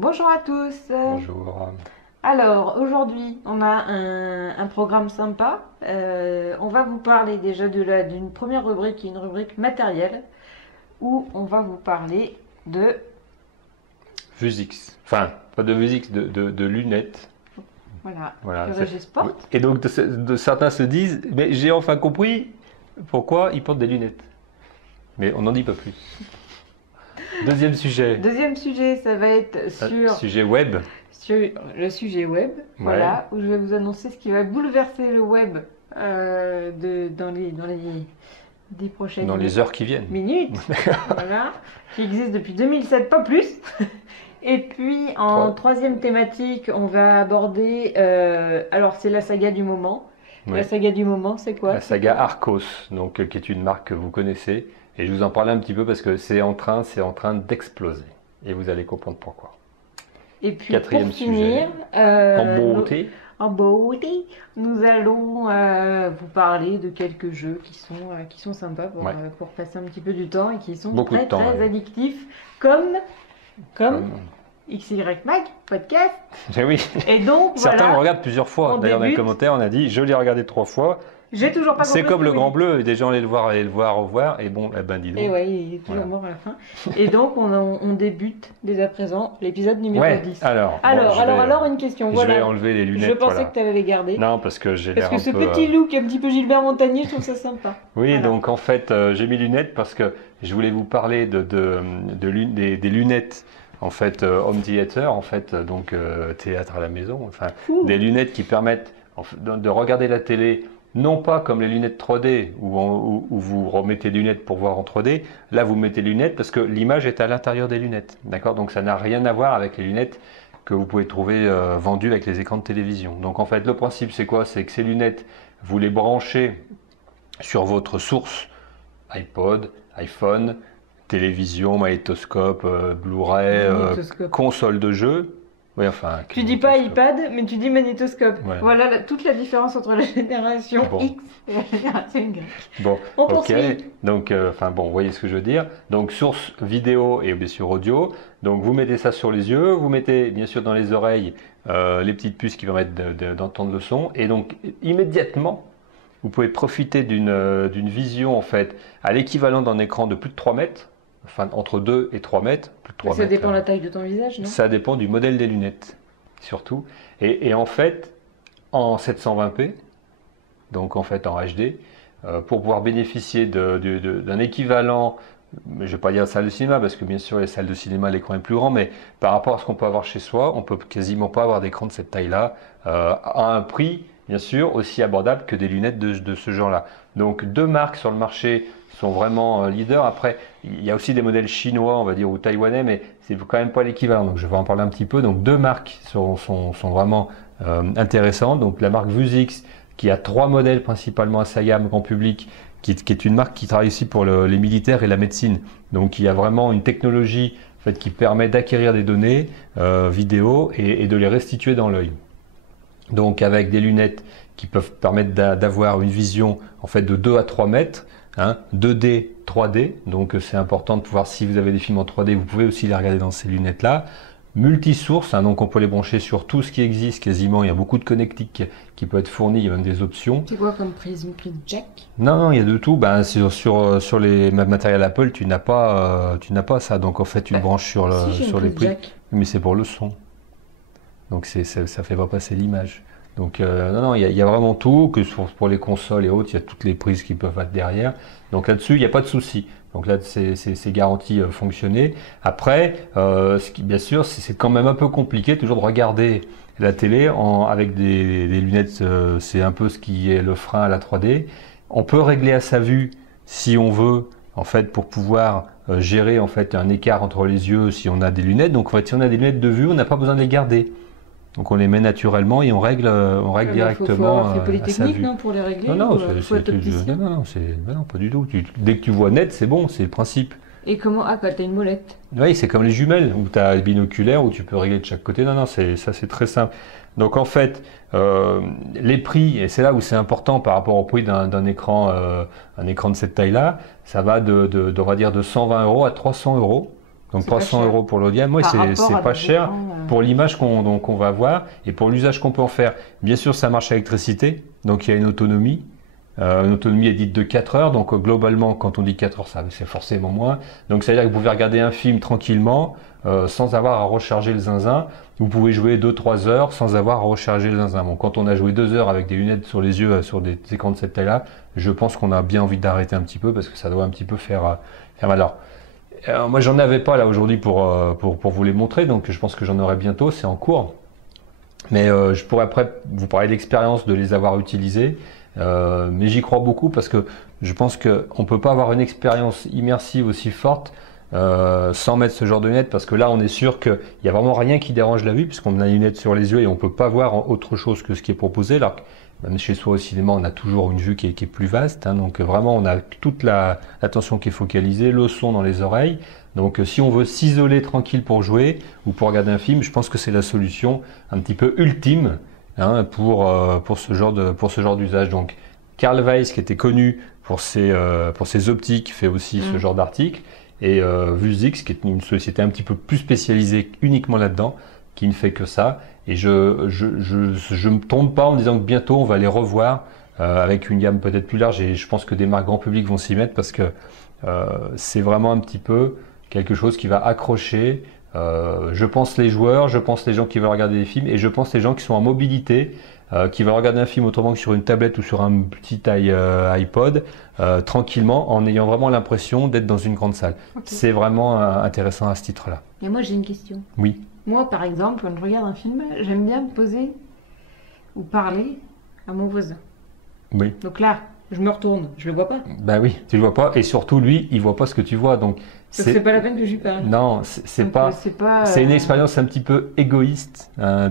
Bonjour à tous. Bonjour. Alors, aujourd'hui, on a un programme sympa. On va vous parler déjà d'une première rubrique, qui est une rubrique matérielle, où on va vous parler de... Vuzix. Enfin, pas de Vuzix, de lunettes. Voilà, Voilà. que Régis porte. Et donc, certains se disent, mais j'ai enfin compris pourquoi ils portent des lunettes. Mais on n'en dit pas plus. Deuxième sujet. Deuxième sujet, ça va être Sujet web. sur le sujet web, voilà, où je vais vous annoncer ce qui va bouleverser le web dans les 10 prochaines Dans les heures qui viennent. minutes, voilà, qui existe depuis 2007, pas plus. Et puis en troisième thématique, on va aborder, alors c'est la saga du moment. Oui. La saga du moment, c'est quoi? La saga Arcos, donc, qui est une marque que vous connaissez. Et je vous en parlais un petit peu parce que c'est en train d'exploser. Et vous allez comprendre pourquoi. Et puis Quatrième pour finir, en beauté, nous allons vous parler de quelques jeux qui sont sympas pour passer un petit peu du temps et qui sont très addictifs, comme XY Mag, podcast. Mais oui. Et donc, certains me regardent plusieurs fois. D'ailleurs, dans les commentaires, on a dit je l'ai regardé 3 fois. J'ai toujours pas compris. C'est comme le Grand Bleu, des gens allaient le voir, revoir, et bon, dis donc. Et ouais, il est toujours mort à la fin. Et donc, on débute dès à présent l'épisode numéro 10. Alors, une question. Je vais enlever les lunettes. Je pensais que tu avais gardé. Non, parce que j'ai l'air un peu... Parce que ce petit look un petit peu Gilbert Montagnier, je trouve ça sympa. Oui, voilà. Donc en fait, j'ai mis lunettes parce que je voulais vous parler des lunettes. En fait, home theater, en fait, donc théâtre à la maison. Enfin, des lunettes qui permettent de regarder la télé. Non pas comme les lunettes 3D où vous remettez des lunettes pour voir en 3D. Là, vous mettez les lunettes parce que l'image est à l'intérieur des lunettes. D'accord? Donc, ça n'a rien à voir avec les lunettes que vous pouvez trouver vendues avec les écrans de télévision. Donc, en fait, le principe, c'est quoi? C'est que ces lunettes, vous les branchez sur votre source iPod, iPhone, télévision, magnétoscope, Blu-ray, console de jeu. Oui, enfin, tu dis pas iPad, mais tu dis magnétoscope. Ouais. Voilà toute la différence entre la génération X et la génération Y. Bon, ok. Donc, vous voyez ce que je veux dire. Donc, source vidéo et bien sûr audio. Donc, vous mettez ça sur les yeux. Vous mettez bien sûr dans les oreilles les petites puces qui permettent d'entendre le son. Et donc, immédiatement, vous pouvez profiter d'une vision en fait à l'équivalent d'un écran de plus de 3 mètres. Enfin, entre 2 et 3 mètres. Plus de 3 ça mètres, dépend de la taille de ton visage, non? Ça dépend du modèle des lunettes, surtout. Et en fait, en 720p, donc en fait en HD, pour pouvoir bénéficier d'un équivalent, je ne vais pas dire salle de cinéma, parce que bien sûr les salles de cinéma, l'écran est plus grand, mais par rapport à ce qu'on peut avoir chez soi, on ne peut quasiment pas avoir d'écran de cette taille-là, à un prix, bien sûr, aussi abordable que des lunettes de ce genre-là. Donc 2 marques sur le marché sont vraiment leaders. Après, il y a aussi des modèles chinois, on va dire, ou taïwanais, mais c'est quand même pas l'équivalent. Donc, je vais en parler un petit peu. Donc, 2 marques sont vraiment intéressantes. Donc, la marque Vuzix, qui a 3 modèles principalement à sa gamme grand public, qui est une marque qui travaille aussi pour les militaires et la médecine. Donc, il y a vraiment une technologie en fait, qui permet d'acquérir des données vidéo et de les restituer dans l'œil. Donc, avec des lunettes qui peuvent permettre d'avoir une vision en fait de 2 à 3 mètres. 2D, 3D, donc c'est important de pouvoir, si vous avez des films en 3D, vous pouvez aussi les regarder dans ces lunettes-là. Multisource, donc on peut les brancher sur tout ce qui existe quasiment, il y a beaucoup de connectiques qui peuvent être fournis, il y a même des options. C'est quoi comme prise? Une prise jack? Non, il y a de tout. Sur les matériels Apple, tu n'as pas ça, donc en fait tu le branches sur les prises. Mais c'est pour le son, donc ça ne fait pas passer l'image. Donc il y a vraiment tout, que pour les consoles et autres, il y a toutes les prises qui peuvent être derrière. Donc là-dessus, il n'y a pas de souci. Donc là, c'est garanti fonctionner. Après, bien sûr, c'est quand même un peu compliqué toujours de regarder la télé avec des lunettes. C'est un peu ce qui est le frein à la 3D. On peut régler à sa vue si on veut, en fait, pour pouvoir gérer en fait un écart entre les yeux si on a des lunettes. Donc en fait, si on a des lunettes de vue, on n'a pas besoin de les garder. Donc on les met naturellement et on règle directement à sa vue. Non, pour les régler. Non, pas du tout. Dès que tu vois net, c'est bon, c'est le principe. Et comment? Ah, quand tu as une molette. Oui, c'est comme les jumelles, où tu as le binoculaire, où tu peux régler de chaque côté. Non, c'est très simple. Donc en fait, les prix, et c'est là où c'est important par rapport au prix d'un écran de cette taille-là, ça va on va dire de 120 € à 300 €. Donc 300 € pour l'audième, moi c'est pas cher pour l'image qu'on va avoir et pour l'usage qu'on peut en faire. Bien sûr, ça marche à l'électricité, donc il y a une autonomie. Une autonomie est dite de 4 heures, donc globalement, quand on dit 4 heures, ça c'est forcément moins. Donc ça veut dire que vous pouvez regarder un film tranquillement, sans avoir à recharger le zinzin. Vous pouvez jouer 2-3 heures sans avoir à recharger le zinzin. Bon, quand on a joué 2 heures avec des lunettes sur les yeux, sur des écrans de cette taille-là, je pense qu'on a bien envie d'arrêter un petit peu parce que ça doit un petit peu faire mal. Alors, moi, j'en avais pas là aujourd'hui pour vous les montrer, donc je pense que j'en aurai bientôt, c'est en cours. Mais je pourrais après vous parler d'expérience de les avoir utilisés. Mais j'y crois beaucoup parce que je pense qu'on ne peut pas avoir une expérience immersive aussi forte sans mettre ce genre de lunettes, parce que là on est sûr qu'il n'y a vraiment rien qui dérange la vue puisqu'on a les lunettes sur les yeux et on ne peut pas voir autre chose que ce qui est proposé. Alors même chez soi au cinéma on a toujours une vue qui est plus vaste, hein, donc vraiment on a toute l'attention qui est focalisée, le son dans les oreilles. Donc si on veut s'isoler tranquille pour jouer ou pour regarder un film, je pense que c'est la solution un petit peu ultime, hein, pour ce genre d'usage. Donc Carl Zeiss, qui était connu pour ses optiques, fait aussi ce genre d'article, et Vuzix, qui est une société un petit peu plus spécialisée uniquement là-dedans, qui ne fait que ça. Et je me trompe pas en disant que bientôt on va les revoir avec une gamme peut-être plus large, et je pense que des marques grand public vont s'y mettre parce que c'est vraiment un petit peu quelque chose qui va accrocher. Je pense les joueurs, je pense les gens qui veulent regarder des films, et je pense les gens qui sont en mobilité, qui veulent regarder un film autrement que sur une tablette ou sur un petit iPod, tranquillement, en ayant vraiment l'impression d'être dans une grande salle. Okay. C'est vraiment intéressant à ce titre-là. Et moi j'ai une question. Oui. Moi par exemple, quand je regarde un film, j'aime bien me poser ou parler à mon voisin. Oui. Donc là, je me retourne, je le vois pas. Bah oui, tu le vois pas, et surtout lui, il voit pas ce que tu vois, donc c'est pas la peine que je lui parle. Non, c'est une expérience un petit peu égoïste, hein,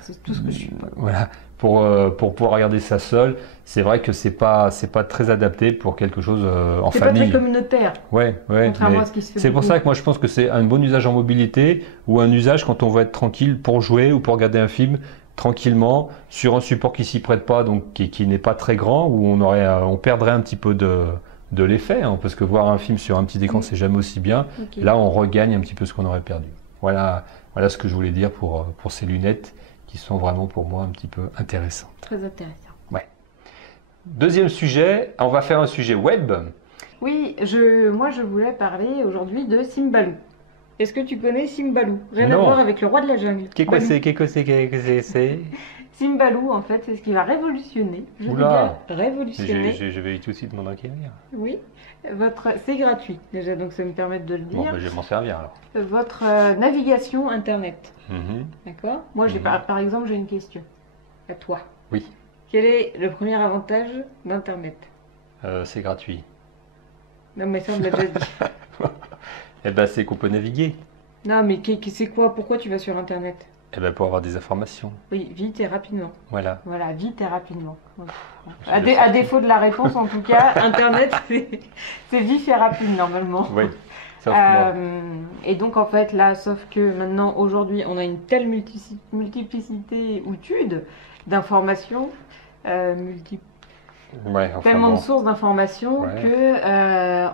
c'est tout ce que je suis pas. Voilà, pour pouvoir regarder ça seul. C'est vrai que c'est pas très adapté pour quelque chose en famille. C'est pas très communautaire. Ouais. Contrairement à ce qui se fait. C'est pour ça que moi je pense que c'est un bon usage en mobilité, ou un usage quand on veut être tranquille pour jouer ou pour regarder un film tranquillement sur un support qui s'y prête pas, donc qui n'est pas très grand, où on perdrait un petit peu de l'effet, hein, parce que voir un film sur un petit écran c'est jamais aussi bien. Okay. Là on regagne un petit peu ce qu'on aurait perdu. Voilà ce que je voulais dire pour ces lunettes qui sont vraiment pour moi un petit peu intéressantes. Très intéressant. Ouais. Deuxième sujet, on va faire un sujet web. Oui, moi je voulais parler aujourd'hui de Simbalou. Est-ce que tu connais Simbalou? Rien à voir avec le roi de la jungle. Qu'est-ce que c'est Simbalou, en fait, c'est ce qui va révolutionner. Révolutionner. Je vais tout de suite m'en acquérir. Oui. C'est gratuit, déjà, donc ça me permet de le dire. Bon, je vais m'en servir alors. Votre navigation Internet. D'accord. Moi, par exemple, j'ai une question à toi. Oui. Quel est le premier avantage d'Internet? C'est gratuit. Non, mais ça, on l'a déjà dit. Eh ben, c'est qu'on peut naviguer. Non, mais c'est quoi? Pourquoi tu vas sur Internet? Eh ben, pour avoir des informations. Oui, vite et rapidement. Voilà. Voilà, vite et rapidement. À défaut de la réponse, en tout cas, Internet, c'est vif et rapide, normalement. Oui, sauf moi. Et donc, en fait, là, sauf que maintenant, aujourd'hui, on a une telle multiplicité d'informations, tellement de sources d'informations que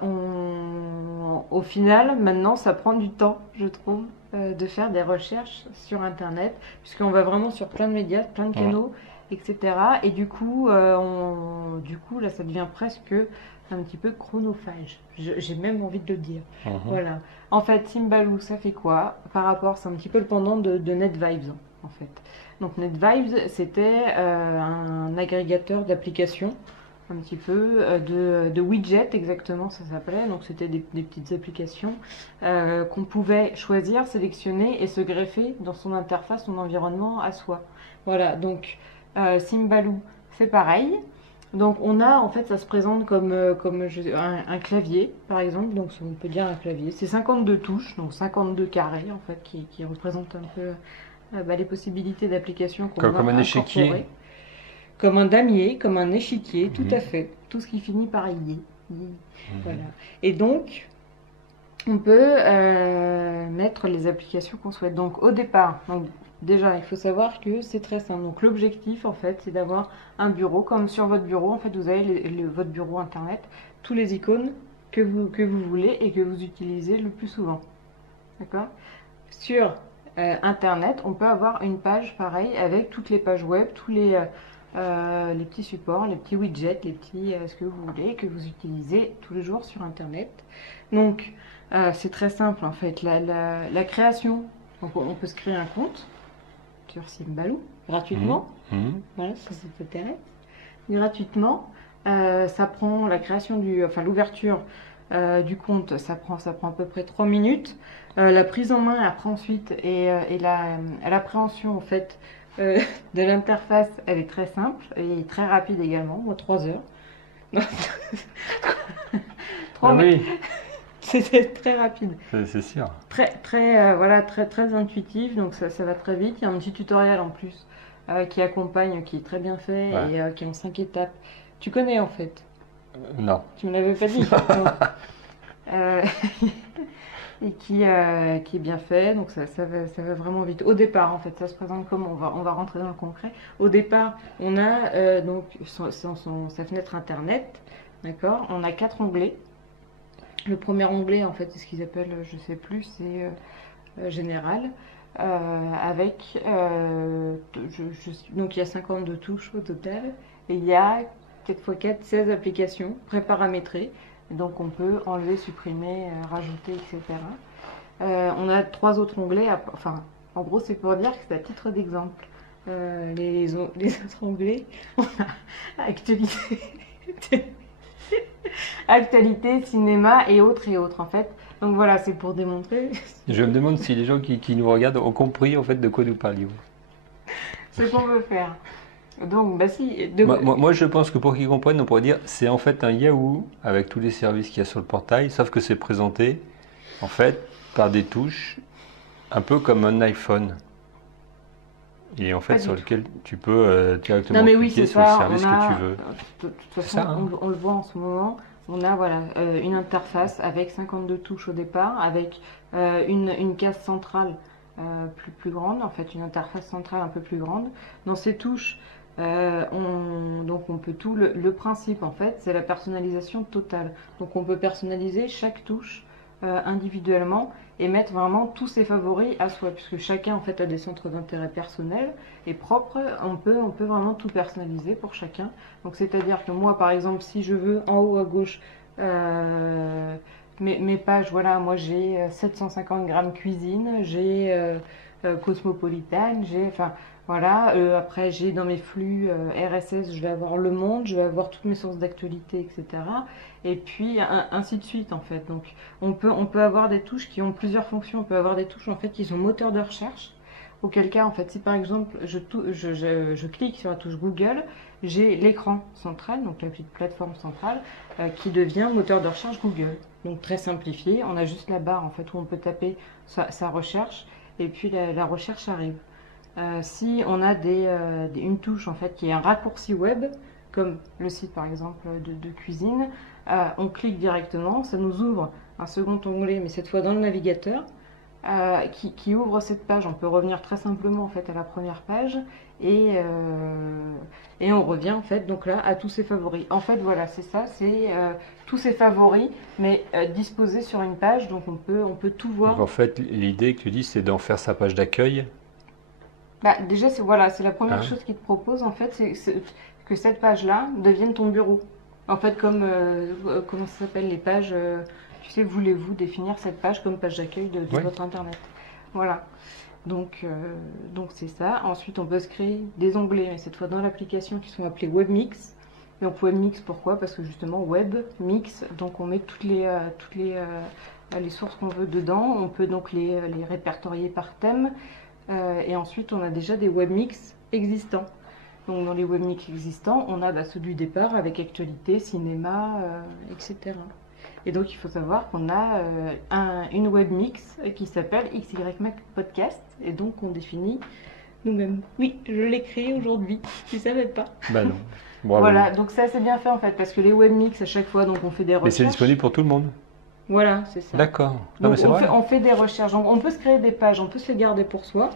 au final, maintenant, ça prend du temps, je trouve, de faire des recherches sur Internet, puisqu'on va vraiment sur plein de médias, plein de canaux, etc. Et du coup, là, ça devient presque un petit peu chronophage. J'ai même envie de le dire. Voilà. En fait, Simbalou, ça fait quoi? Par rapport, c'est un petit peu le pendant de NetVibes, en fait. Donc NetVibes, c'était un agrégateur d'applications, un petit peu de widgets exactement, ça s'appelait. Donc c'était des petites applications qu'on pouvait choisir, sélectionner et se greffer dans son interface, son environnement à soi. Voilà, donc Simbalou, c'est pareil. Donc on a, en fait, ça se présente comme un clavier, par exemple. Donc on peut dire un clavier. C'est 52 touches, donc 52 carrés, en fait, qui représentent un peu les possibilités d'application qu'on va comme un échiquier. Comme un damier, comme un échiquier, tout à fait. Tout ce qui finit par y. Voilà. Et donc, on peut mettre les applications qu'on souhaite. Donc au départ, déjà, il faut savoir que c'est très simple. Donc l'objectif, en fait, c'est d'avoir un bureau. Comme sur votre bureau, en fait, vous avez votre bureau Internet, tous les icônes que vous voulez et que vous utilisez le plus souvent. D'accord. Sur Internet, on peut avoir une page pareille avec toutes les pages web, tous les petits supports, les petits widgets, les petits ce que vous voulez, que vous utilisez tous les jours sur Internet. Donc, c'est très simple en fait. La création, donc on peut se créer un compte sur Symbaloo gratuitement. Voilà, ça t'intéresse. Gratuitement, ça prend la création l'ouverture du compte, ça prend à peu près 3 minutes. La prise en main après ensuite et l'appréhension en fait de l'interface, elle est très simple et très rapide également, 3 heures. Oui. C'est très rapide. C'est sûr. Très intuitif, donc ça va très vite. Il y a un petit tutoriel en plus qui accompagne, qui est très bien fait et qui est en 5 étapes. Tu connais en fait? Non. Tu me l'avais pas dit. Et qui est bien fait, donc ça va vraiment vite. Au départ, en fait, ça se présente comme on va rentrer dans le concret. Au départ, on a donc sa fenêtre internet, d'accord. On a 4 onglets. Le premier onglet, en fait, c'est ce qu'ils appellent, je sais plus, c'est général, avec donc il y a 52 touches au total, et il y a 4x4, 16 applications préparamétrées. Donc on peut enlever, supprimer, rajouter, etc. On a 3 autres onglets. En gros, c'est pour dire que c'est à titre d'exemple. Les autres onglets, on a actualité, cinéma et autres. En fait. Donc voilà, c'est pour démontrer. Je me demande si les gens qui nous regardent ont compris en fait de quoi nous parlions. C'est ce qu'on veut faire. Donc, si. Moi, je pense que pour qu'ils comprennent, on pourrait dire c'est en fait un Yahoo avec tous les services qu'il y a sur le portail, sauf que c'est présenté en fait par des touches, un peu comme un iPhone. Et en fait, sur lequel tu peux directement cliquer sur le service que tu veux. De toute façon, on le voit en ce moment. On a une interface avec 52 touches au départ, avec une case centrale plus grande, en fait, une interface centrale un peu plus grande. Dans ces touches, on peut tout. Le principe, en fait, c'est la personnalisation totale. Donc, on peut personnaliser chaque touche individuellement et mettre vraiment tous ses favoris à soi, puisque chacun, en fait, a des centres d'intérêt personnels et propres. On peut vraiment tout personnaliser pour chacun. Donc, c'est-à-dire que moi, par exemple, si je veux en haut à gauche mes pages, voilà, moi j'ai 750 grammes cuisine, j'ai Cosmopolitan, après j'ai dans mes flux RSS, je vais avoir Le Monde, je vais avoir toutes mes sources d'actualité, etc. Et puis ainsi de suite en fait. Donc on peut avoir des touches qui ont plusieurs fonctions. On peut avoir des touches en fait qui sont moteurs de recherche. Auquel cas en fait, si par exemple je clique sur la touche Google, j'ai l'écran central, donc la petite plateforme centrale, qui devient moteur de recherche Google. Donc très simplifié. On a juste la barre en fait où on peut taper sa recherche et puis la recherche arrive. Si on a une touche en fait qui est un raccourci web, comme le site par exemple de cuisine, on clique directement, ça nous ouvre un second onglet, mais cette fois dans le navigateur, qui ouvre cette page. On peut revenir très simplement en fait à la première page et on revient en fait donc là à tous ses favoris. En fait voilà, c'est ça, c'est tous ses favoris, mais disposés sur une page, donc on peut tout voir. Donc en fait, l'idée que tu dis, c'est d'en faire sa page d'accueil. Déjà, c'est la première chose qu'il te propose, en fait, c'est que cette page-là devienne ton bureau. En fait, comme, comment ça s'appelle, les pages, tu sais, voulez-vous définir cette page comme page d'accueil de votre Internet? Voilà. Donc c'est ça. Ensuite, on peut se créer des onglets, mais cette fois dans l'application, qui sont appelés WebMix. Donc WebMix, pourquoi? Parce que justement, WebMix, donc on met toutes les sources qu'on veut dedans. On peut donc les répertorier par thème. Et ensuite, on a déjà des webmix existants. Donc, dans les webmix existants, on a ceux du départ avec actualité, cinéma, etc. Et donc, il faut savoir qu'on a une webmix qui s'appelle XYMac Podcast. Et donc, on définit nous-mêmes. Oui, je l'ai créé aujourd'hui. Tu ne savais pas? Non. Bravo. Voilà, donc ça, c'est bien fait en fait, parce que les webmix, à chaque fois, donc on fait des recherches. Et c'est disponible pour tout le monde? Voilà, c'est ça. D'accord. On fait des recherches. On peut se créer des pages, on peut se les garder pour soi.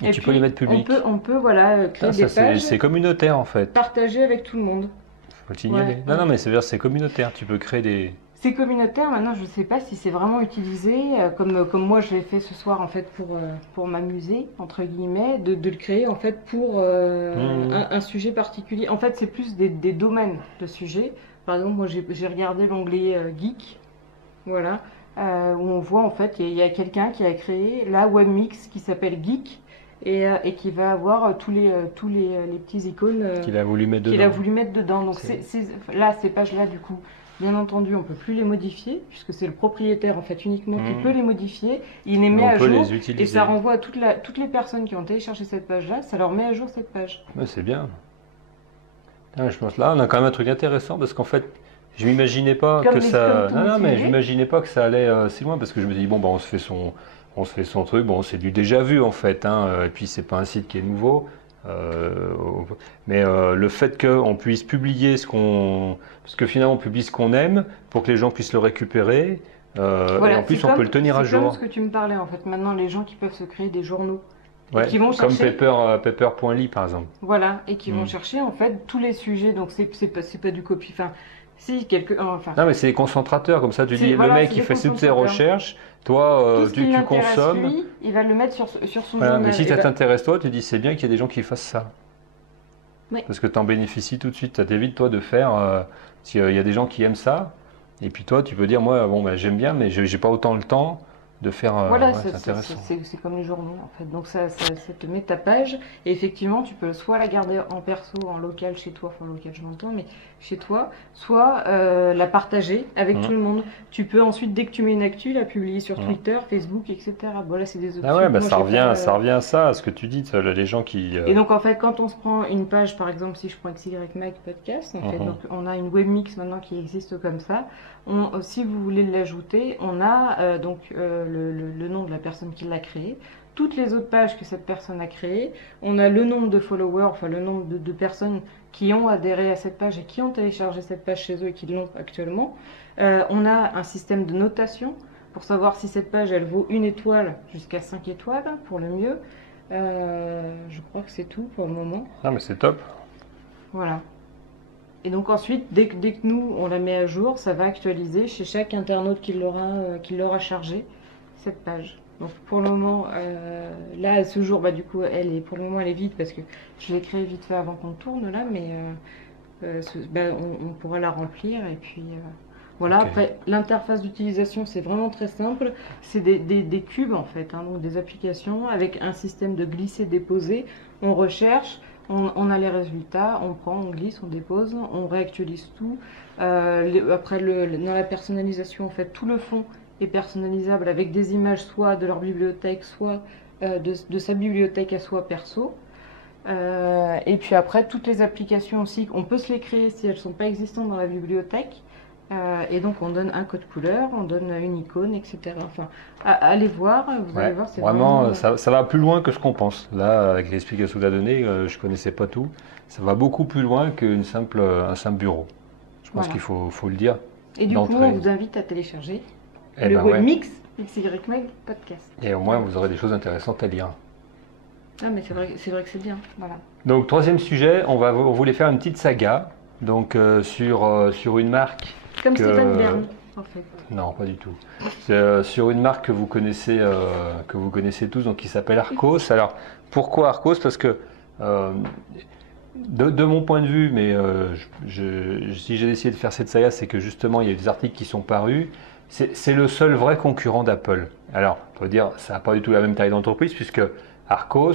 Et tu peux les mettre publiques. On peut créer des pages. C'est communautaire en fait. Partager avec tout le monde. Faut le signaler. Ouais. Non, mais c'est communautaire. Tu peux créer des. C'est communautaire. Maintenant, je ne sais pas si c'est vraiment utilisé comme moi je l'ai fait ce soir en fait pour m'amuser entre guillemets, de le créer en fait pour un sujet particulier. En fait, c'est plus des domaines de sujets. Par exemple, moi j'ai regardé l'onglet geek, voilà, où on voit en fait il y a quelqu'un qui a créé la webmix qui s'appelle Geek. Et qui va avoir tous les petits icônes qu'il a voulu mettre dedans. Donc là, ces pages-là, du coup, bien entendu, on ne peut plus les modifier, puisque c'est le propriétaire en fait uniquement qui peut les modifier. Il les met à jour et ça renvoie à toutes les personnes qui ont téléchargé cette page-là, ça leur met à jour cette page. Ouais, c'est bien. Je pense là, on a quand même un truc intéressant parce qu'en fait, je m'imaginais pas que ça. Non, mais je m'imaginais pas que ça allait si loin parce que je me dis bon, bah, on se fait son truc. Bon, c'est du déjà vu en fait, et puis c'est pas un site qui est nouveau. Mais le fait qu'on puisse publier parce que finalement on publie ce qu'on aime pour que les gens puissent le récupérer. Voilà, et en plus, on peut le tenir à jour. C'est comme ce que tu me parlais en fait. Maintenant, les gens qui peuvent se créer des journaux. Ouais, qui vont comme chercher... Pepper.ly par exemple. Voilà, et qui vont chercher en fait tous les sujets. Donc c'est pas du copy. Enfin, si enfin. Non, mais c'est des concentrateurs comme ça. Tu dis le mec il fait toutes ses recherches. Toi, tu consommes. Lui, il va le mettre sur son journal. Mais si ça t'intéresse toi, tu dis c'est bien qu'il y ait des gens qui fassent ça. Oui. Parce que tu en bénéficies tout de suite. Ça t'évite toi de faire. S'il y a des gens qui aiment ça, et puis toi tu peux dire moi bon j'aime bien, mais j'ai pas autant le temps de faire. Voilà, c'est intéressant. C'est comme les journaux en fait. Donc ça te met ta page et effectivement tu peux soit la garder en perso, en local chez toi, enfin local je m'entends, mais chez toi, soit la partager avec tout le monde. Tu peux ensuite dès que tu mets une actu la publier sur Twitter, Facebook, etc. Voilà, c'est des options. Ah ouais, bah ça revient à ça, à ce que tu dis, les gens qui. Et donc en fait quand on se prend une page, par exemple si je prends XY Mag Podcast, en fait, donc on a une webmix maintenant qui existe comme ça. Si vous voulez l'ajouter, on a donc le nom de la personne qui l'a créé, toutes les autres pages que cette personne a créées, on a le nombre de followers, enfin le nombre de personnes qui ont adhéré à cette page et qui ont téléchargé cette page chez eux et qui l'ont actuellement. On a un système de notation pour savoir si cette page elle vaut 1 étoile jusqu'à 5 étoiles pour le mieux. Je crois que c'est tout pour le moment. Ah mais c'est top. Voilà. Et donc ensuite, dès que nous, on la met à jour, ça va actualiser chez chaque internaute qui l'aura chargé, cette page. Donc pour le moment, là, à ce jour, bah, du coup, pour le moment, elle est vide parce que je l'ai créée vite fait avant qu'on tourne là, mais on pourra la remplir et puis... Voilà, okay. Après, l'interface d'utilisation, c'est vraiment très simple. C'est des cubes, en fait, donc des applications avec un système de glisser-déposer. On recherche, on a les résultats, on prend, on glisse, on dépose, on réactualise tout. Après, dans la personnalisation, en fait, tout le fond est personnalisable avec des images soit de leur bibliothèque, soit de sa bibliothèque à soi perso. Et puis après, toutes les applications aussi, on peut se les créer si elles ne sont pas existantes dans la bibliothèque. Et donc on donne un code couleur, on donne une icône, etc. Enfin, allez voir, vous allez voir, c'est vraiment... Ça va plus loin que ce qu'on pense. Là, avec l'explication que tu as donnée, je ne connaissais pas tout. Ça va beaucoup plus loin qu'un simple bureau. Je pense qu'il faut le dire. Et du coup, on vous invite à télécharger le webmix XY Mag Podcast. Et au moins, vous aurez des choses intéressantes à lire. Ah, mais c'est vrai que c'est bien. Voilà. Donc, troisième sujet, on voulait faire une petite saga sur une marque. Comme Stéphane Bern, en fait. Non, pas du tout. C'est sur une marque que vous connaissez tous, donc qui s'appelle Arcos. Alors, pourquoi Arcos? Parce que de mon point de vue, mais si j'ai décidé de faire cette saga, c'est que justement, il y a des articles qui sont parus. C'est le seul vrai concurrent d'Apple. Alors, on peut dire, ça n'a pas du tout la même taille d'entreprise, puisque Arcos,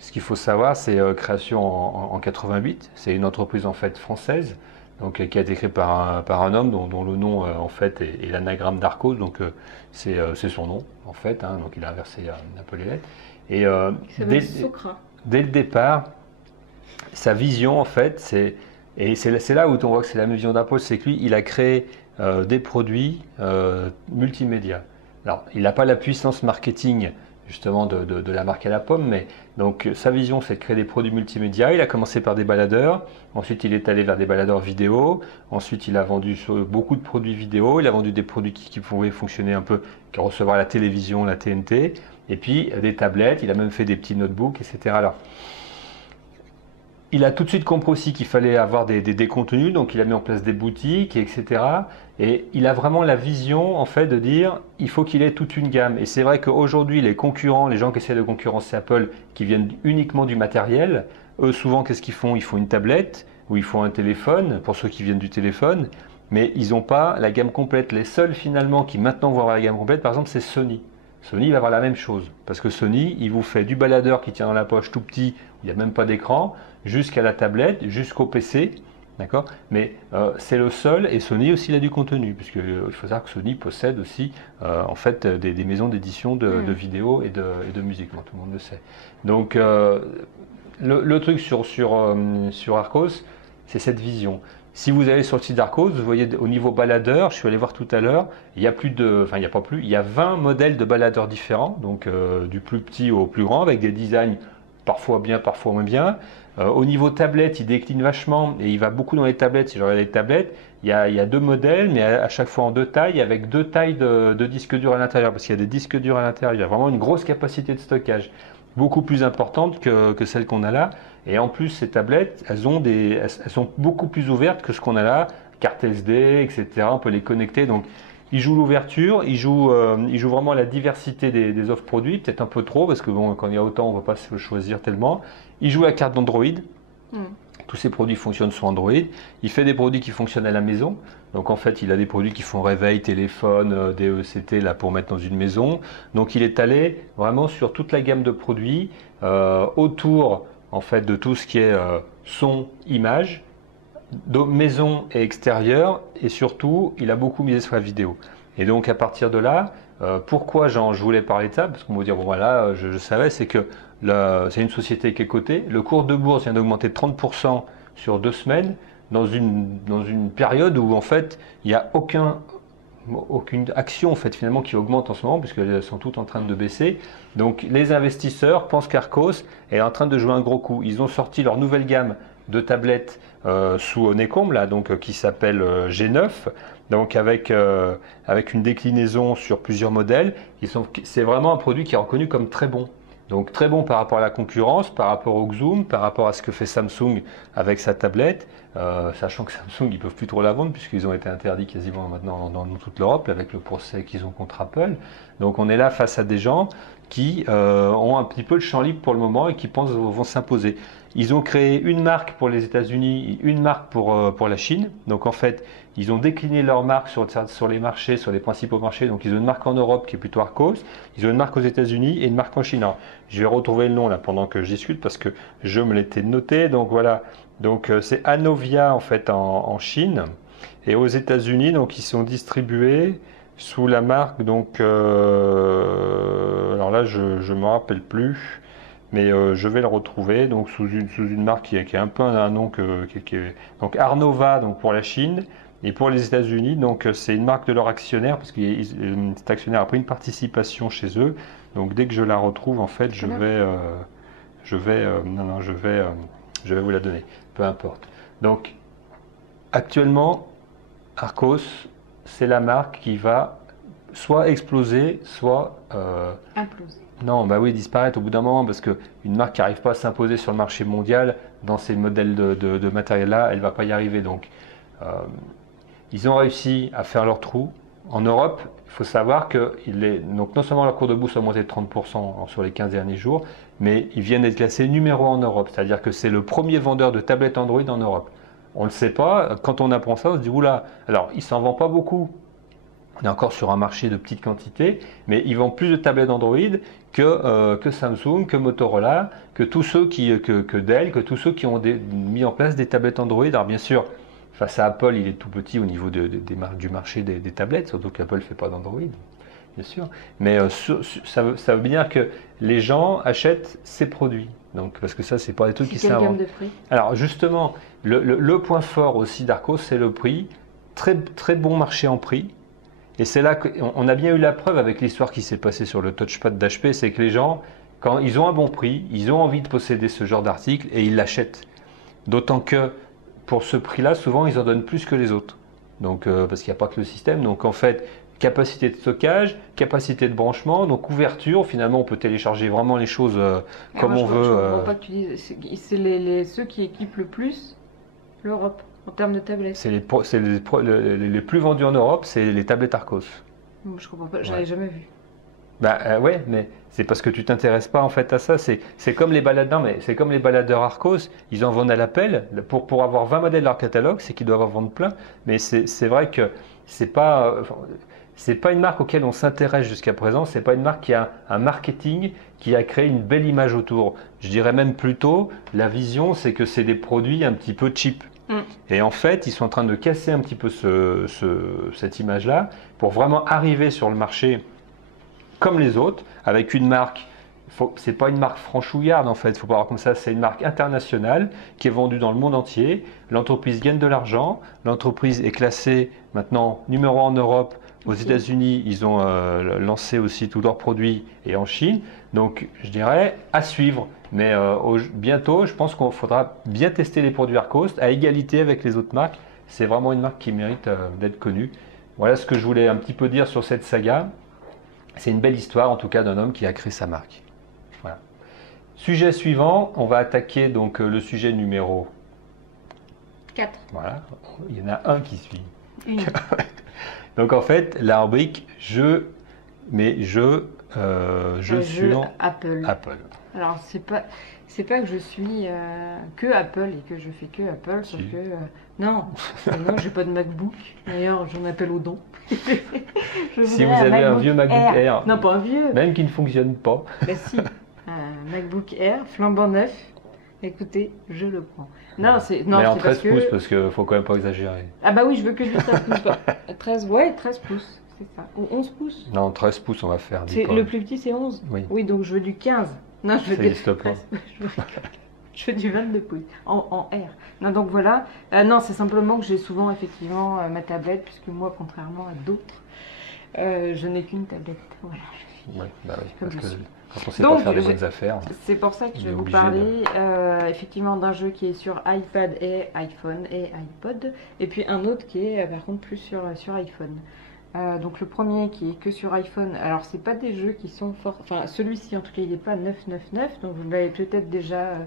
ce qu'il faut savoir, c'est création en 88. C'est une entreprise en fait française. Donc, qui a été créé par un homme dont le nom en fait est l'anagramme d'Arcos, donc c'est son nom en fait, donc il a inversé un peu les lettres. Et dès le départ, sa vision en fait, c'est là où on voit que c'est la même vision d'Apple, c'est que lui, il a créé des produits multimédia. Alors, il n'a pas la puissance marketing justement de la marque à la pomme, mais donc sa vision c'est de créer des produits multimédia. Il a commencé par des baladeurs, ensuite il est allé vers des baladeurs vidéo, ensuite il a vendu beaucoup de produits vidéo, il a vendu des produits qui pouvaient fonctionner un peu, qui recevoir la télévision, la TNT, et puis des tablettes, il a même fait des petits notebooks, etc. Alors, il a tout de suite compris aussi qu'il fallait avoir des contenus, donc il a mis en place des boutiques, etc. Et il a vraiment la vision en fait de dire il faut qu'il ait toute une gamme. Et c'est vrai qu'aujourd'hui les concurrents, les gens qui essaient de concurrencer Apple, qui viennent uniquement du matériel, eux souvent qu'est-ce qu'ils font? Ils font une tablette ou ils font un téléphone, pour ceux qui viennent du téléphone, mais ils n'ont pas la gamme complète. Les seuls finalement qui maintenant vont avoir la gamme complète, par exemple c'est Sony. Sony va avoir la même chose, parce que Sony, il vous fait du baladeur qui tient dans la poche tout petit, où il n'y a même pas d'écran, jusqu'à la tablette, jusqu'au PC, d'accord? Mais c'est le seul, et Sony aussi il a du contenu, puisque il faut savoir que Sony possède aussi en fait des maisons d'édition de vidéos et de musique, bon, tout le monde le sait. Donc le truc sur Archos, c'est cette vision. Si vous allez sur le site d'Archos, vous voyez au niveau baladeur, je suis allé voir tout à l'heure, il y a il y a 20 modèles de baladeurs différents, donc du plus petit au plus grand, avec des designs parfois bien, parfois moins bien. Au niveau tablette, il décline vachement et il va beaucoup dans les tablettes. Si je regarde les tablettes, il y a 2 modèles, mais à chaque fois en 2 tailles, avec 2 tailles de disques durs à l'intérieur, parce qu'il y a des disques durs à l'intérieur. Il y a vraiment une grosse capacité de stockage, beaucoup plus importante que celle qu'on a là. Et en plus, ces tablettes, elles sont beaucoup plus ouvertes que ce qu'on a là, carte SD, etc. On peut les connecter. Donc, ils jouent l'ouverture, ils jouent vraiment la diversité des offres produits, peut-être un peu trop, parce que bon, quand il y a autant, on ne va pas se choisir tellement. Ils jouent la carte d'Android. Tous ces produits fonctionnent sur Android. Il fait des produits qui fonctionnent à la maison. Donc en fait, il a des produits qui font réveil, téléphone, DECT là pour mettre dans une maison. Donc il est allé vraiment sur toute la gamme de produits autour en fait de tout ce qui est son, image, maison et extérieur, et surtout, il a beaucoup misé sur la vidéo. Et donc à partir de là, pourquoi je voulais parler de ça? Parce qu'on va dire, bon voilà, je savais, c'est que c'est une société qui est cotée. Le cours de bourse vient d'augmenter de 30% sur 2 semaines, dans une période où en fait, il n'y a aucune action en fait, finalement qui augmente en ce moment, puisqu'elles sont toutes en train de baisser. Donc les investisseurs pensent qu'Archos est en train de jouer un gros coup. Ils ont sorti leur nouvelle gamme de tablettes sous Honeycomb, là, donc, qui s'appelle G9, donc avec une déclinaison sur plusieurs modèles. C'est vraiment un produit qui est reconnu comme très bon. Donc très bon par rapport à la concurrence, par rapport au Xoom, par rapport à ce que fait Samsung avec sa tablette, sachant que Samsung ils peuvent plus trop la vendre puisqu'ils ont été interdits quasiment maintenant dans toute l'Europe avec le procès qu'ils ont contre Apple. Donc on est là face à des gens qui ont un petit peu le champ libre pour le moment et qui pensent vont s'imposer. Ils ont créé une marque pour les États-Unis, une marque pour la Chine. Donc en fait, ils ont décliné leur marque sur les marchés, sur les principaux marchés. Donc ils ont une marque en Europe qui est plutôt Archos, ils ont une marque aux États-Unis et une marque en Chine. Alors, je vais retrouver le nom là pendant que je discute parce que je me l'étais noté. Donc voilà, donc c'est Anovia en fait en Chine et aux États-Unis. Donc ils sont distribués sous la marque. Donc alors là, je me rappelle plus. Mais je vais le retrouver donc sous une marque qui a un peu un nom qui est donc Arnova donc pour la Chine et pour les États-Unis donc c'est une marque de leur actionnaire parce que cet actionnaire a pris une participation chez eux. Donc dès que je la retrouve en fait je vais vous la donner, peu importe. Donc actuellement Archos c'est la marque qui va soit exploser soit imploser. Non, bah oui, disparaître au bout d'un moment, parce qu'une marque qui n'arrive pas à s'imposer sur le marché mondial, dans ces modèles de matériel-là, elle ne va pas y arriver. Donc, ils ont réussi à faire leur trou. En Europe, il faut savoir que donc non seulement leur cours de bourse a augmenté de 30% sur les 15 derniers jours, mais ils viennent d'être classés numéro 1 en Europe. C'est-à-dire que c'est le premier vendeur de tablettes Android en Europe. On ne le sait pas. Quand on apprend ça, on se dit, oula, alors ils ne s'en vendent pas beaucoup. On est encore sur un marché de petite quantité, mais ils vendent plus de tablettes Android que Samsung, que Motorola, que tous ceux que Dell, que tous ceux qui ont mis en place des tablettes Android. Alors bien sûr, face à Apple, il est tout petit au niveau du marché des tablettes, surtout qu'Apple ne fait pas d'Android, bien sûr. Mais ça veut dire que les gens achètent ces produits. Donc, parce que ça, c'est pas des trucs qui s'inventent. Quelle gamme de prix? Alors justement, le point fort aussi d'Archos, c'est le prix. Très, très bon marché en prix. Et c'est là qu'on a bien eu la preuve avec l'histoire qui s'est passée sur le touchpad d'HP, c'est que les gens, quand ils ont un bon prix, ils ont envie de posséder ce genre d'article et ils l'achètent. D'autant que pour ce prix-là, souvent ils en donnent plus que les autres. Donc, parce qu'il n'y a pas que le système. Donc en fait, capacité de stockage, capacité de branchement, donc ouverture. Finalement, on peut télécharger vraiment les choses comme on veut. Je ne comprends pas que tu dises. C'est ceux qui équipent le plus l'Europe en termes de tablettes. C'est les plus vendus en Europe, c'est les tablettes Arcos. Je comprends pas, j'avais jamais vu. Ouais, mais c'est parce que tu t'intéresses pas en fait à ça. C'est comme les baladeurs, mais c'est comme les baladeurs Arcos. Ils en vendent à l'appel. Pour avoir 20 modèles dans leur catalogue, c'est qu'ils doivent en vendre plein. Mais c'est vrai que c'est pas une marque auquel on s'intéresse jusqu'à présent. C'est pas une marque qui a un marketing qui a créé une belle image autour. Je dirais même plutôt la vision, c'est que c'est des produits un petit peu cheap. Et en fait, ils sont en train de casser un petit peu cette image-là pour vraiment arriver sur le marché comme les autres, avec une marque, c'est pas une marque franchouillarde en fait, il faut pas voir comme ça, c'est une marque internationale qui est vendue dans le monde entier. L'entreprise gagne de l'argent, l'entreprise est classée maintenant numéro 1 en Europe, aux États-Unis, ils ont lancé aussi tous leurs produits et en Chine. Donc je dirais à suivre, mais bientôt, je pense qu'il faudra bien tester les produits Arcos à égalité avec les autres marques. C'est vraiment une marque qui mérite d'être connue. Voilà ce que je voulais un petit peu dire sur cette saga. C'est une belle histoire en tout cas d'un homme qui a créé sa marque. Voilà. Sujet suivant, on va attaquer donc le sujet numéro 4. Voilà, il y en a un qui suit. Donc en fait, la rubrique je sur Apple. Alors c'est pas que je suis que Apple et que je fais que Apple, sauf que non, j'ai pas de MacBook. D'ailleurs, j'en appelle au don. Si vous avez un vieux MacBook Air, non pas un vieux, même qui ne fonctionne pas. Ben si, un MacBook Air flambant neuf. Écoutez, je le prends. Non, mais en 13 pouces parce qu'il faut quand même pas exagérer. Ah bah oui, je veux que du 13 pouces. 13 pouces, c'est ça. Ou 11 pouces. Non, 13 pouces on va faire. Le plus petit c'est 11. Oui, donc je veux du 15. Non, je veux du 13. Je veux du 22 pouces en R. Non, donc voilà. Non, c'est simplement que j'ai souvent effectivement ma tablette, puisque moi, contrairement à d'autres, je n'ai qu'une tablette. Voilà. Oui, parce que quand on sait pas faire les bonnes affaires. C'est pour ça que je vais vous parler effectivement d'un jeu qui est sur iPad et iPhone et iPod, et puis un autre qui est par contre plus sur iPhone. Donc le premier qui est que sur iPhone, alors c'est pas des jeux qui sont forts, enfin celui-ci en tout cas il n'est pas 999, donc vous l'avez peut-être déjà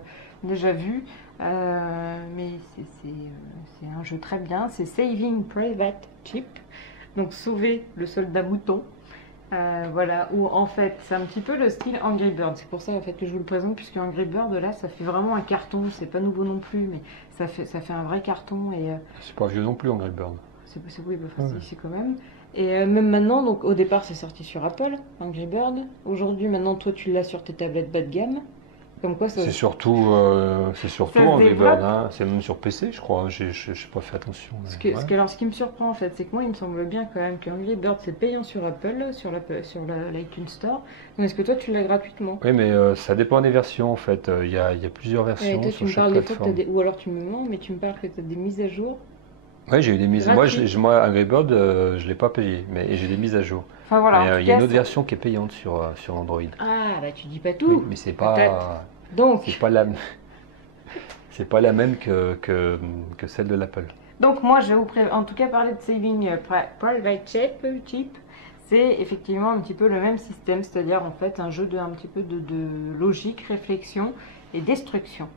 vu, mais c'est un jeu très bien, c'est Saving Private Chip, donc sauver le soldat mouton. Voilà, où en fait c'est un petit peu le style Angry Bird, c'est pour ça en fait que je vous le présente, puisque Angry Bird là ça fait vraiment un carton, c'est pas nouveau non plus, mais ça fait un vrai carton. Et c'est pas vieux non plus Angry Bird. C'est quand même. Et même maintenant, donc au départ c'est sorti sur Apple, Angry Bird. Aujourd'hui maintenant toi tu l'as sur tes tablettes bas de gamme. Comme quoi ça... C'est surtout Angry Bird, hein. C'est même sur PC je crois, j'ai pas fait attention. Alors ce qui me surprend en fait, c'est que moi il me semble bien quand même que Angry Bird c'est payant sur Apple, sur l'iTunes Store. Donc est-ce que toi tu l'as gratuitement? Oui mais ça dépend des versions en fait, il y a plusieurs versions sur chaque plateforme. Ou alors tu me mens, mais tu me parles que tu as des mises à jour. Oui, j'ai eu des mises à jour. Moi, Angry Bird, je ne l'ai pas payé, mais j'ai des mises à jour. Enfin, voilà, il y a une autre version qui est payante sur Android. Ah, bah tu dis pas tout. Oui, mais c'est pas. Donc. C'est pas la même que celle de l'Apple. Donc moi, je vais en tout cas parler de Saving Private Chip. C'est effectivement un petit peu le même système, c'est-à-dire en fait un jeu un petit peu de logique, réflexion et destruction.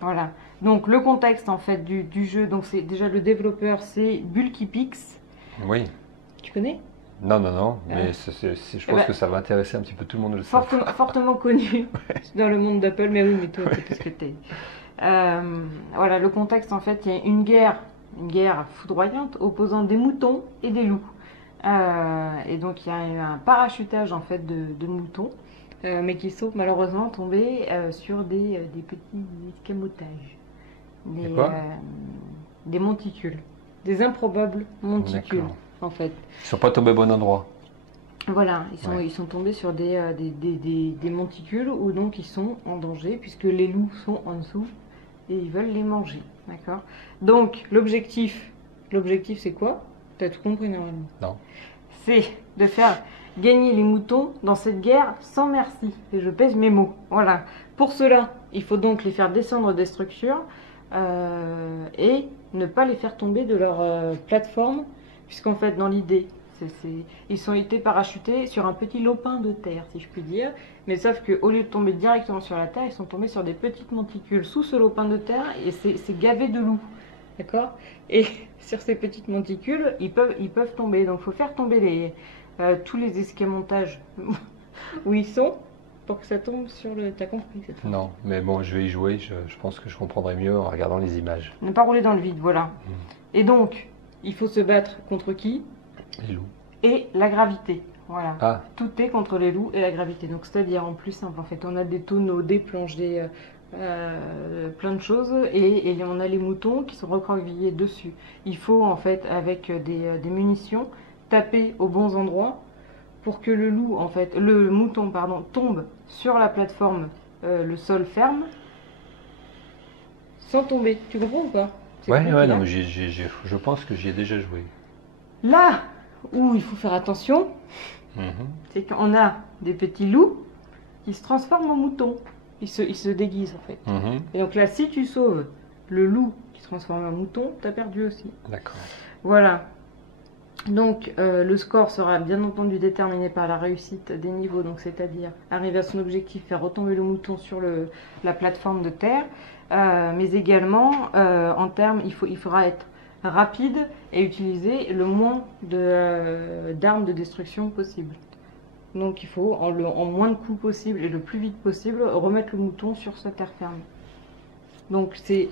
Voilà. Donc le contexte en fait du jeu, donc c'est déjà le développeur, c'est Bulkypix. Oui. Tu connais? Non, mais je pense que ça va intéresser un petit peu tout le monde de le savoir. Fortement connu dans le monde d'Apple, mais oui, mais toi, c'est ce que t'es. Voilà, le contexte en fait, il y a une guerre foudroyante opposant des moutons et des loups. Et donc il y a eu un parachutage en fait de moutons. Mais qui sont malheureusement tombés sur des petits escamotages, des monticules, des improbables monticules en fait. Ils ne sont pas tombés au bon endroit. Voilà, ils sont tombés sur des monticules où donc ils sont en danger puisque les loups sont en dessous et ils veulent les manger, d'accord? Donc l'objectif c'est quoi? T'as tout compris normalement? Non. C'est de faire gagner les moutons dans cette guerre sans merci. Et je pèse mes mots. Voilà. Pour cela, il faut donc les faire descendre des structures et ne pas les faire tomber de leur plateforme, puisqu'en fait, dans l'idée, Ils ont été parachutés sur un petit lopin de terre, si je puis dire. Mais sauf qu'au lieu de tomber directement sur la terre, ils sont tombés sur des petites monticules sous ce lopin de terre et c'est gavé de loups. D'accord? Et sur ces petites monticules, ils peuvent tomber. Donc il faut faire tomber tous les escamontages où ils sont pour que ça tombe sur le... T'as compris cette fois? Non, mais bon, je vais y jouer. Je pense que je comprendrai mieux en regardant les images. Ne pas rouler dans le vide, voilà. Et donc, il faut se battre contre qui? Les loups. Et la gravité. Voilà. Ah. Tout est contre les loups et la gravité. Donc, c'est-à-dire en plus simple, en fait, on a des tonneaux, des planches, plein de choses et on a les moutons qui sont recroquevillés dessus. Il faut, en fait, avec des munitions, taper aux bons endroits pour que le mouton, tombe sur la plateforme, le sol ferme, sans tomber. Tu comprends ou pas? Ouais, non, mais je pense que j'y ai déjà joué. Là où il faut faire attention, c'est qu'on a des petits loups qui se transforment en moutons. Ils se déguisent en fait. Et donc là, si tu sauves le loup qui se transforme en mouton, tu as perdu aussi. D'accord. Voilà. Donc le score sera bien entendu déterminé par la réussite des niveaux, donc c'est-à-dire arriver à son objectif, faire retomber le mouton sur la plateforme de terre, mais également en termes, il faudra être rapide et utiliser le moins d'armes de destruction possible. Donc il faut en moins de coups possible et le plus vite possible remettre le mouton sur sa terre ferme. Donc c'est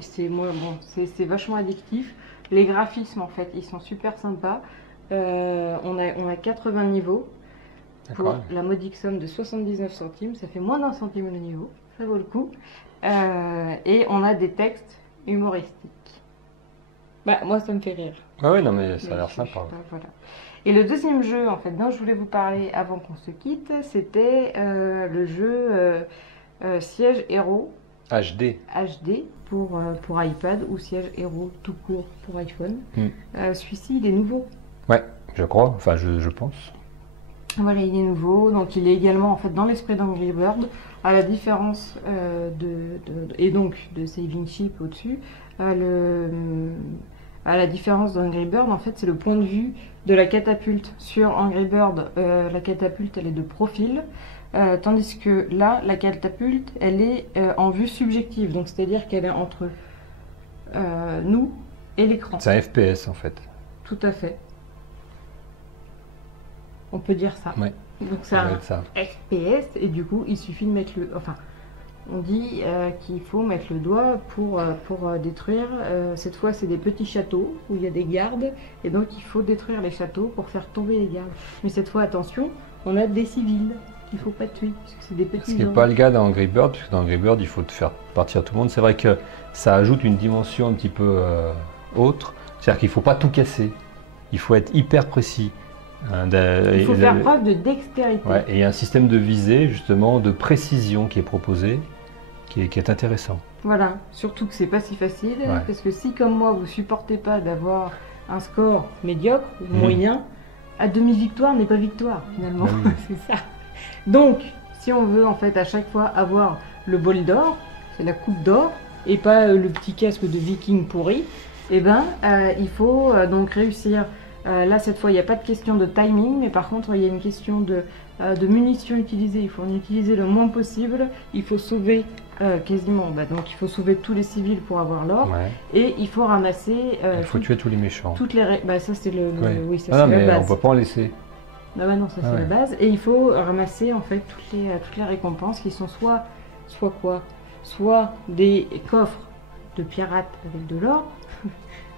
vachement addictif. Les graphismes en fait ils sont super sympas. On a 80 niveaux pour la modique somme de 79 centimes. Ça fait moins d'1 centime le niveau, ça vaut le coup. Et on a des textes humoristiques. Bah, moi ça me fait rire. Ah oui, non mais ça a l'air sympa. Voilà. Et le deuxième jeu en fait dont je voulais vous parler avant qu'on se quitte, c'était le jeu Siège Héros HD pour iPad ou Siège Héros tout court pour iPhone. Celui-ci il est nouveau. Ouais, je crois, enfin je pense. Voilà, il est nouveau, donc il est également en fait dans l'esprit d'Angry Bird, à la différence et donc de Saving Ship au-dessus, à la différence d'Angry Bird, en fait c'est le point de vue de la catapulte. Sur Angry Bird, la catapulte elle est de profil, tandis que là, la catapulte elle est en vue subjective, donc c'est-à-dire qu'elle est entre nous et l'écran. C'est un FPS en fait. Tout à fait. On peut dire ça. Ouais. Donc c'est un FPS et du coup il suffit de mettre on dit qu'il faut mettre le doigt pour détruire. Cette fois c'est des petits châteaux où il y a des gardes et donc il faut détruire les châteaux pour faire tomber les gardes. Mais cette fois attention, on a des civils qu'il faut pas tuer parce que c'est des petits. Ce qui n'est pas le cas dans Angry Bird, parce que dans Angry Bird il faut faire partir tout le monde. C'est vrai que ça ajoute une dimension un petit peu autre. C'est-à-dire qu'il ne faut pas tout casser. Il faut être hyper précis. Il faut faire preuve de dextérité. Ouais, et il y a un système de visée, justement, de précision qui est proposé, qui est intéressant. Voilà, surtout que c'est pas si facile, parce que si, comme moi, vous supportez pas d'avoir un score médiocre ou moyen, à demi-victoire n'est pas victoire, finalement. C'est ça. Donc, si on veut, en fait, à chaque fois avoir le bol d'or, c'est la coupe d'or, et pas le petit casque de viking pourri, eh ben, il faut donc réussir. Là, cette fois, il n'y a pas de question de timing, mais par contre, il y a une question de munitions utilisées. Il faut en utiliser le moins possible. Il faut sauver quasiment, donc il faut sauver tous les civils pour avoir l'or. Et il faut ramasser... il faut tuer tous les méchants. Ça, c'est oui, ça, c'est la base. On ne peut pas en laisser. Ah bah non, ça c'est la base. Et il faut ramasser, en fait, toutes les récompenses qui sont soit des coffres de pirates avec de l'or,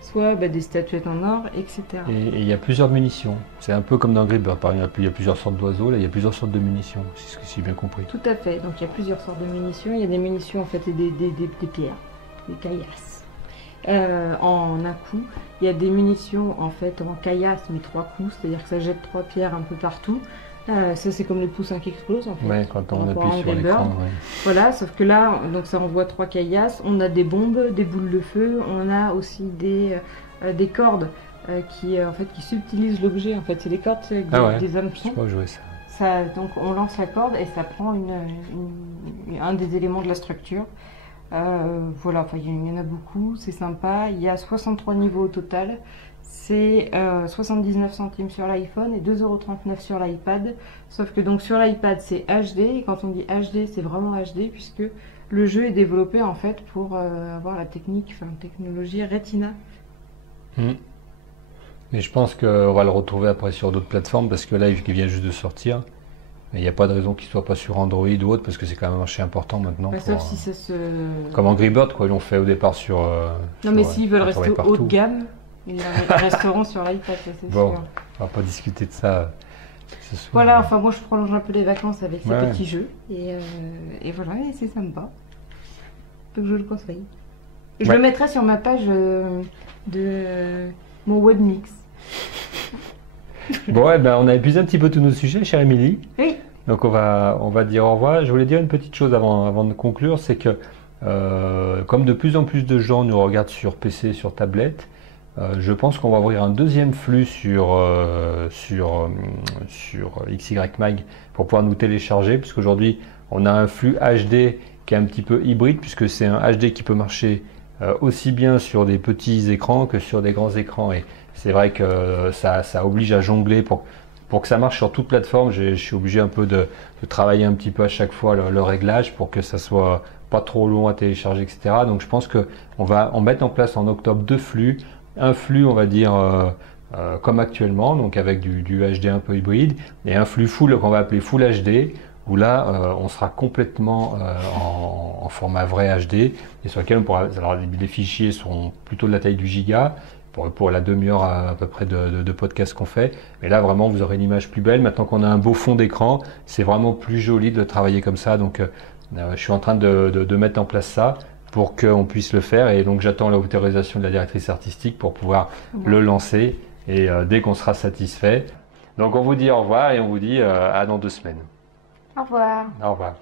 soit des statuettes en or, etc. Et il y a plusieurs munitions. C'est un peu comme dans Angry Bird. Par exemple, il y a plusieurs sortes d'oiseaux, là il y a plusieurs sortes de munitions, si j'ai bien compris. Tout à fait. Donc il y a plusieurs sortes de munitions. Il y a des munitions en fait et des pierres, des caillasses. En un coup, il y a des munitions en fait en caillasse mais 3 coups, c'est-à-dire que ça jette 3 pierres un peu partout. Ça c'est comme les poussins qui explosent en fait. Ouais, quand on appuie sur l'écran. Voilà, sauf que là, donc ça envoie 3 caillasses. On a des bombes, des boules de feu. On a aussi des cordes qui subtilisent l'objet. En fait, c'est des cordes avec des hameçons. Je peux jouer ça. Donc on lance la corde et ça prend un des éléments de la structure. Voilà, il y en a beaucoup, c'est sympa. Il y a 63 niveaux au total. c'est 79 centimes sur l'iPhone et 2,39 € sur l'iPad. Sauf que donc sur l'iPad c'est HD, et quand on dit HD c'est vraiment HD puisque le jeu est développé en fait pour avoir la technologie Retina. Mais je pense qu'on va le retrouver après sur d'autres plateformes parce que là il vient juste de sortir. Mais il n'y a pas de raison qu'il ne soit pas sur Android ou autre parce que c'est quand même un marché important maintenant. Sauf si ça se... Comme Angry Bird, quoi, ils l'ont fait au départ sur... non mais s'ils veulent rester haut de gamme, ils resteront sur l'iPad, c'est sûr. On va pas discuter de ça ce soir. Voilà, enfin moi je prolonge un peu les vacances avec ces petits jeux. Et voilà, et c'est sympa. Donc je le conseille. Et je le mettrai sur ma page de mon webmix. Bon, on a épuisé un petit peu tous nos sujets, chère Émilie. Oui. Donc on va dire au revoir. Je voulais dire une petite chose avant de conclure, c'est que comme de plus en plus de gens nous regardent sur PC, sur tablette, je pense qu'on va ouvrir un deuxième flux sur XYMag pour pouvoir nous télécharger, puisqu'aujourd'hui on a un flux HD qui est un petit peu hybride, puisque c'est un HD qui peut marcher aussi bien sur des petits écrans que sur des grands écrans. Et c'est vrai que ça oblige à jongler pour que ça marche sur toute plateforme. Je suis obligé un peu de travailler un petit peu à chaque fois le réglage pour que ça soit pas trop long à télécharger, etc. Donc je pense qu'on va mettre en place en octobre 2 flux. Un flux, on va dire, comme actuellement, donc avec du HD un peu hybride, et un flux full qu'on va appeler Full HD, où là, on sera complètement en format vrai HD, et sur lequel on pourra... Alors, les fichiers sont plutôt de la taille du giga, pour la demi-heure à peu près de podcast qu'on fait. Mais là, vraiment, vous aurez une image plus belle. Maintenant qu'on a un beau fond d'écran, c'est vraiment plus joli de travailler comme ça. Donc, je suis en train de mettre en place ça pour qu'on puisse le faire. Et donc, j'attends l'autorisation de la directrice artistique pour pouvoir le lancer. Et dès qu'on sera satisfait. Donc, on vous dit au revoir et on vous dit à dans 2 semaines. Au revoir. Au revoir.